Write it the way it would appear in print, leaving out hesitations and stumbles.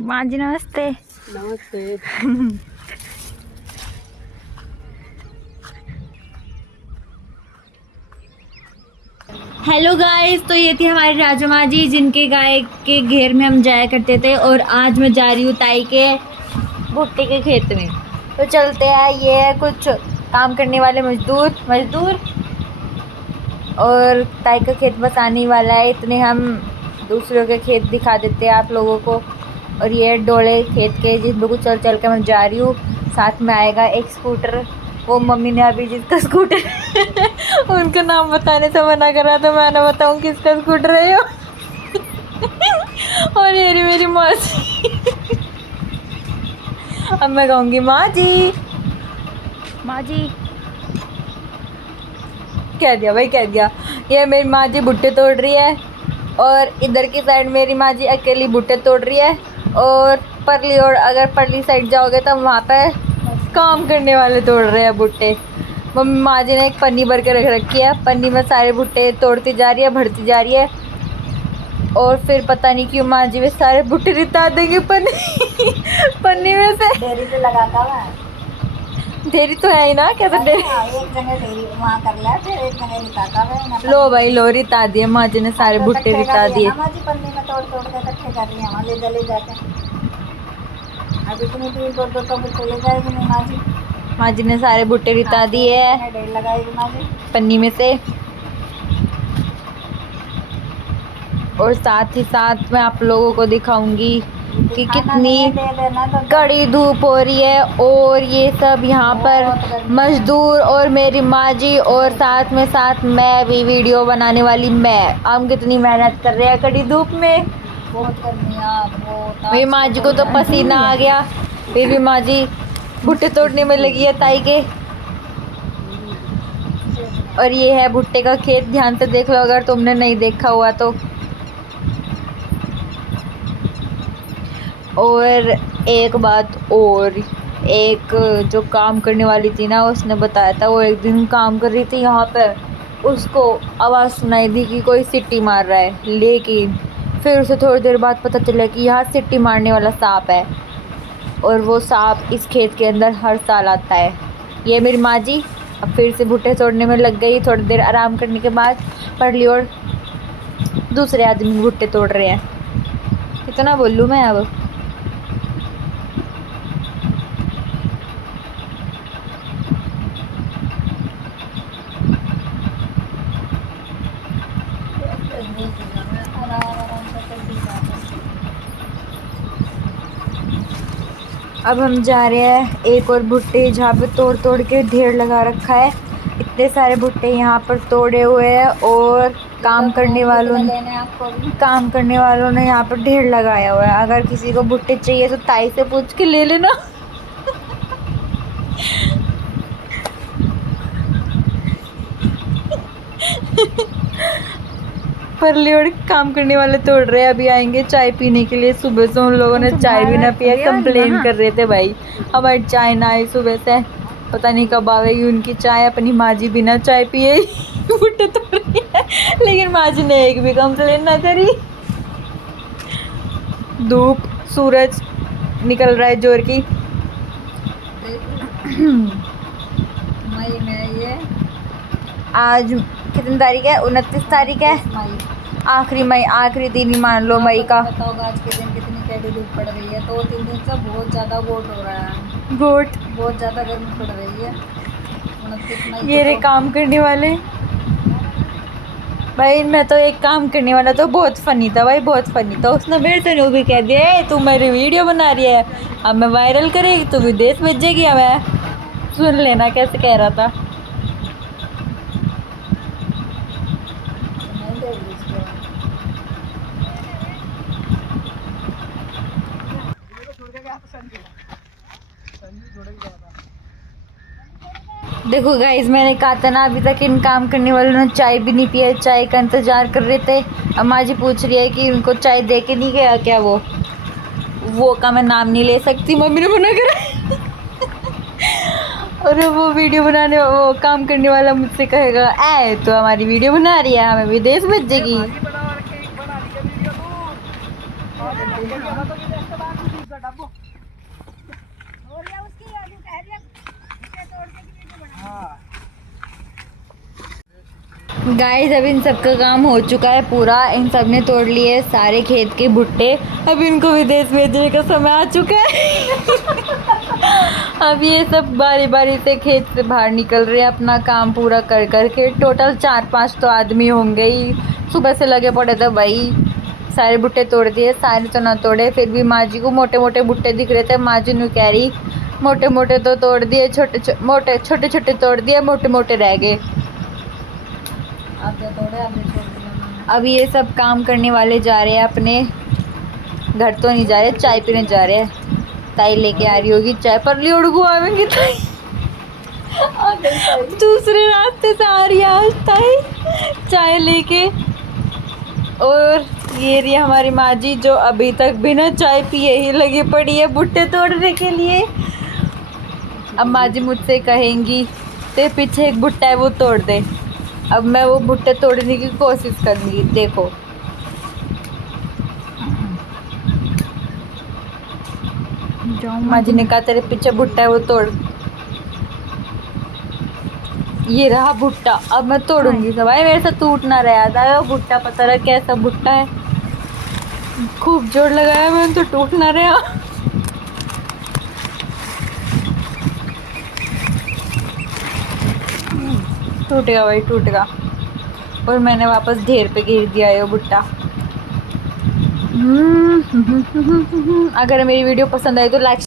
माँ जी नमस्ते। नमस्ते। हेलो गाइस, तो ये थी हमारी राजू माँ जी जिनके गाय के घेर में हम जाया करते थे। और आज मैं जा रही हूँ ताई के भुट्टे के खेत में। तो चलते हैं। ये है कुछ काम करने वाले मजदूर और ताई का खेत बस आने ही वाला है। इतने हम दूसरों के खेत दिखा देते हैं आप लोगों को। और ये डोले खेत के जिसमें कुछ चल चल के मैं जा रही हूँ। साथ में आएगा एक स्कूटर। वो मम्मी ने अभी जिसका स्कूटर उनका नाम बताने से मना करा, तो मैं ना बताऊँ किसका स्कूटर है ये। और ये रही मेरी मौसी। अब मैं कहूँगी माँ जी, माँ जी। कह दिया भाई, कह दिया। ये मेरी माँ जी भुट्टे तोड़ रही है और इधर की साइड मेरी माँ जी अकेली भुट्टे तोड़ रही है। और परली, और अगर परली साइड जाओगे तो वहाँ पे काम करने वाले तोड़ रहे हैं भुट्टे। मम्मी माँ जी ने एक पन्नी भर के रख रखी है, पन्नी में सारे भुट्टे तोड़ती जा रही है, भरती जा रही है। और फिर पता नहीं क्यों माँ जी वे सारे भुट्टे रिता देंगे पन्नी में से। डेयरी पे लगाता है। ढेरी तो है ही ना, कैसे ढेरी। एक जगह डेयरी वहाँ कर ले, फिर एक जगह रिताता है। लो भाई लो, रिता दिए माँ जी ने सारे भुट्टे रिता दिए। माँ जी पन्नी में तोड़ तोड़ के इकट्ठे कर रही है, वहाँ ले जाके। अब इतनी दूर दो दो तो भुट्टे ले जाएगी नहीं माँ जी। माँ जी ने सारे भुट्टे रिता दिए है ढेर लगाएगी माँ जी पन्नी में से। और साथ ही साथ मैं आप लोगों को दिखाऊंगी कि कितनी कड़ी धूप हो रही है। और ये सब यहाँ पर मजदूर और मेरी माँ जी, और साथ में साथ मैं भी वीडियो बनाने वाली मैं। हम कितनी मेहनत कर रहे हैं कड़ी धूप में। बहुत गर्मी है। मेरी माँ जी को तो पसीना आ गया, फिर भी माँ जी भुट्टे तोड़ने में लगी है ताई के। और ये है भुट्टे का खेत, ध्यान से देख लो अगर तुमने नहीं देखा हुआ तो। और एक बात और, एक जो काम करने वाली थी ना, उसने बताया था वो एक दिन काम कर रही थी यहाँ पे। उसको आवाज़ सुनाई दी कि कोई सीटी मार रहा है, लेकिन फिर उसे थोड़ी देर बाद पता चला कि यहाँ सीटी मारने वाला सांप है। और वो सांप इस खेत के अंदर हर साल आता है। ये मेरी माँ जी अब फिर से भुट्टे तोड़ने में लग गई। थोड़ी देर आराम करने के बाद पढ़ ली और दूसरे आदमी भुट्टे तोड़ रहे हैं। कितना बोलूँ मैं अब। अब हम जा रहे हैं एक और भुट्टे जहाँ पे तोड़ तोड़ के ढेर लगा रखा है। इतने सारे भुट्टे यहाँ पर तोड़े हुए हैं। और काम करने वालों ने यहाँ पर ढेर लगाया हुआ है। अगर किसी को भुट्टे चाहिए तो ताई से पूछ के ले लेना। परली और काम करने वाले तोड़ रहे हैं, अभी आएंगे चाय पीने के लिए। सुबह से उन लोगों ने चाय भी ना पिया, कंप्लेन कर रहे थे भाई हमारी चाय ना आई सुबह से। पता नहीं कब आवेगी उनकी चाय। अपनी माँ जी बिना चाय पिए भुट्टे तोड़ रही है, लेकिन माँ जी ने एक भी कंप्लेन ना करी। धूप सूरज निकल रहा है जोर की। मई में ये आज कितनी तारीख है? 29 तारीख है। आखिरी मई, आखिरी दिन ही मान लो मई का। बताओ आज के दिन कितनी कैडी धूप पड़ रही है। 2-3 दिन से बहुत ज़्यादा वोट हो रहा है। गोट बहुत ज़्यादा गर्मी पड़ रही है। 29 मई ये रे काम करने वाले। भाई मैं तो एक काम करने वाला तो बहुत फ़नी था भाई, बहुत फ़नी था। उसने मेरे से भी कह दिया "ए, तू मेरी वीडियो बना रही है, अब मैं वायरल करेगी, तू विदेश भेजेगी हमें"। सुन लेना कैसे कह रहा था। नहीं दे रही इसको। देखो गाइस, मैंने कहा था ना अभी तक इन काम करने वालों ने चाय भी नहीं पिया, चाय का इंतज़ार कर रहे थे। अम्मा जी पूछ रही है कि उनको चाय दे के नहीं गया क्या वो का मैं नाम नहीं ले सकती, मम्मी ने मना करा। और वो वीडियो बनाने, वो काम करने वाला मुझसे कहेगा ऐ तो हमारी वीडियो बना रही है, हमें विदेश भेजेगी। गाइस अब इन सब का काम हो चुका है पूरा, इन सब ने तोड़ लिए सारे खेत के भुट्टे। अब इनको विदेश भेजने का समय आ चुका है। अब ये सब बारी बारी से खेत से बाहर निकल रहे हैं अपना काम पूरा कर कर के। टोटल 4-5 तो आदमी होंगे ही, सुबह से लगे पड़े थे भाई। सारे भुट्टे तोड़ दिए, सारे तो ना तोड़े, फिर भी माँ जी को मोटे मोटे भुट्टे दिख रहे थे। माँ जी ने कह रही मोटे मोटे तो तोड़ दिए, छोटे छोटे तोड़ दिए, मोटे मोटे रह गए। आपने तोड़े, आपने छोड़ दिया उन्होंने। अब ये सब काम करने वाले जा रहे हैं अपने घर, तो नहीं जा रहे, चाय पीने जा रहे हैं। ताई लेके आ रही होगी चाय, पर लियोड़गू आवेंगी ताई। दूसरे रास्ते से आ रही है आज ताई चाय लेके। और ये रही हमारी माँ जी जो अभी तक बिना चाय पिए ही लगी पड़ी है भुट्टे तोड़ने के लिए। अब माँ जी मुझसे कहेंगी तेरे पीछे एक भुट्टा है वो तोड़ दे। अब मैं वो भुट्टे तोड़ने की कोशिश करूँगी। देखो माँ जी ने कहा तेरे पीछे भुट्टा है वो तोड़। ये रहा भुट्टा, अब मैं तोड़ूंगी। तो भाई मेरे से टूट ना रहा था वो भुट्टा, पता रहा कैसा भुट्टा है। खूब जोर लगाया मैंने तो टूट ना रहा। टूटेगा भाई टूटेगा। और मैंने वापस ढेर पे गिर दिया ये भुट्टा। अगर मेरी वीडियो पसंद आई तो लाइक